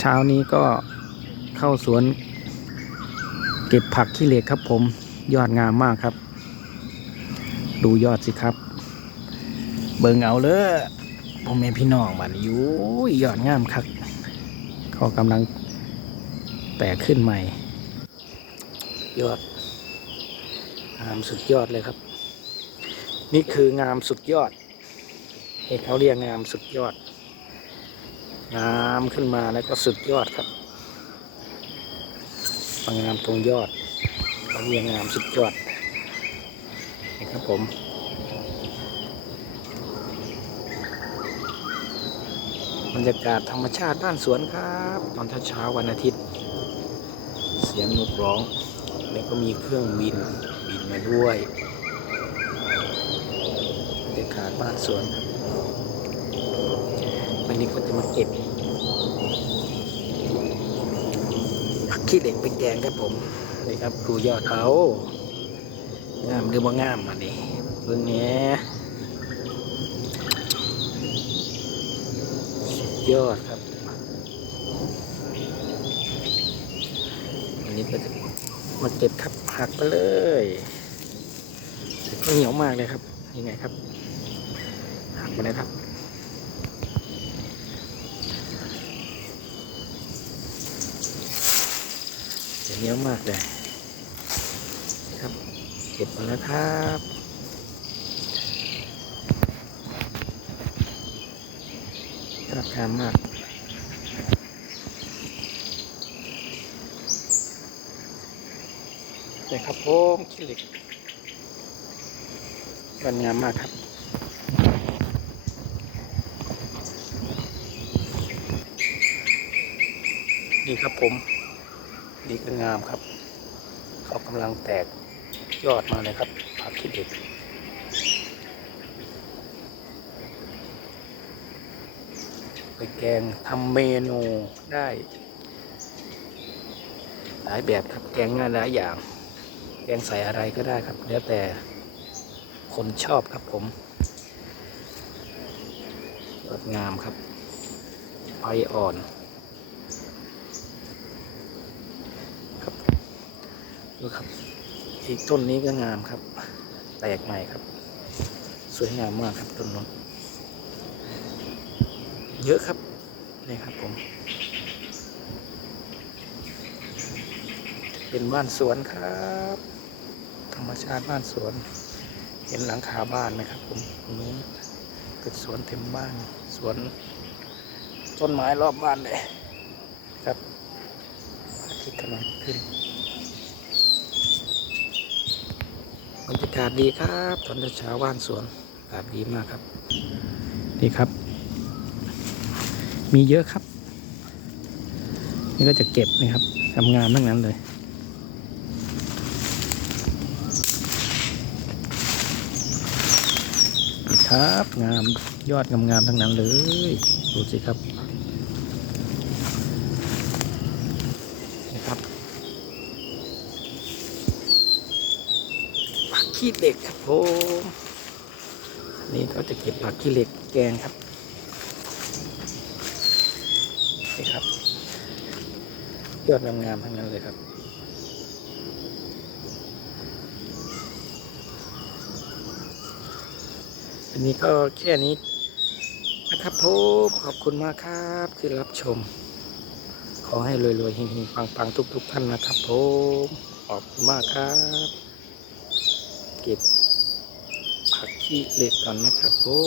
เช้านี้ก็เข้าสวน เก็บผักขี้เหล็กครับผมยอดงามมากครับ ดูยอดสิครับ เบิ่งเอาเลยพ่อแม่พี่น้องมันอยู่ยอดงามครับเขากำลังแตกขึ้นใหม่ ยอด งามสุดยอดเลยครับ นี่คืองามสุดยอดเอกเขาเรียกงามสุดยอด งามขึ้นมาแล้วก็สุดยอดครับสงามตรงยอดเขาเรียงามสุดยอดนี่ครับผมบรรยากาศธรรมชาติบ้านสวนครับ ตอนเช้าวันอาทิตย์ เสียงนกร้อง แล้วก็มีเครื่องบินบินมาด้วยบรรยากาศบ้านสวนครับ นนี้ก็จะมาเก็บขี้เหล็กไปแกงครับผมนี่ครับดูยอดเขางามหรือว่างามมาดิเบื้องนี้ยอดครับวันนี้ก็จะมาเก็บครับหักไปเลยแต่ก็เหนียวมากเลยครับยังไงครับหักไปเลยครับ เหนียวมากเลยครับ เก็บมาแล้วครับราคามากนี่ครับผมคิลิกมันงามมากครับนี่ครับผม นี่ก็งามครับ เขากำลังแตกยอดมาเลยครับผักขี้เหล็กไปแกงทำเมนูได้ หลายแบบครับแกงง่ายหลายอย่าง แกงใส่อะไรก็ได้ครับ แล้วแต่คนชอบครับผมยอดงามครับใบอ่อน ครับ ดูครับ อีกต้นนี้ก็งามครับ แตกใหม่ครับ สวยงามมากครับต้นนู้นเยอะครับนี่ครับผม เป็นบ้านสวนครับ ธรรมชาติบ้านสวน เห็นหลังคาบ้านไหมครับผมตรงนี้เป็นสวนเต็มบ้านสวน ต้นไม้รอบบ้านเลยครับพระอาทิตย์กำลังขึ้นบรรยากาศดีครับตอนเช้าบ้านสวนอากาศดีมากครับดีครับ มีเยอะครับ นี่ก็จะเก็บนะครับทำงานทั้งนั้นเลยครับงามยอดงามๆทั้งนั้นเลย ดูสิครับนี่ครับผัก ขี้เหล็กครับผมนี่เขาจะเก็บผักขี้เหล็กแกงครับนี่ครับยอดงามๆทั้งนั้นเลยครับอันนี้ก็แค่นี้นะครับผมขอบคุณมากครับที่รับชม ขอให้รวยๆเฮงๆปังๆทุกๆท่านนะครับผมขอบคุณมากครับ เก็บผักขี้เหล็กก่อนนะครับโอ้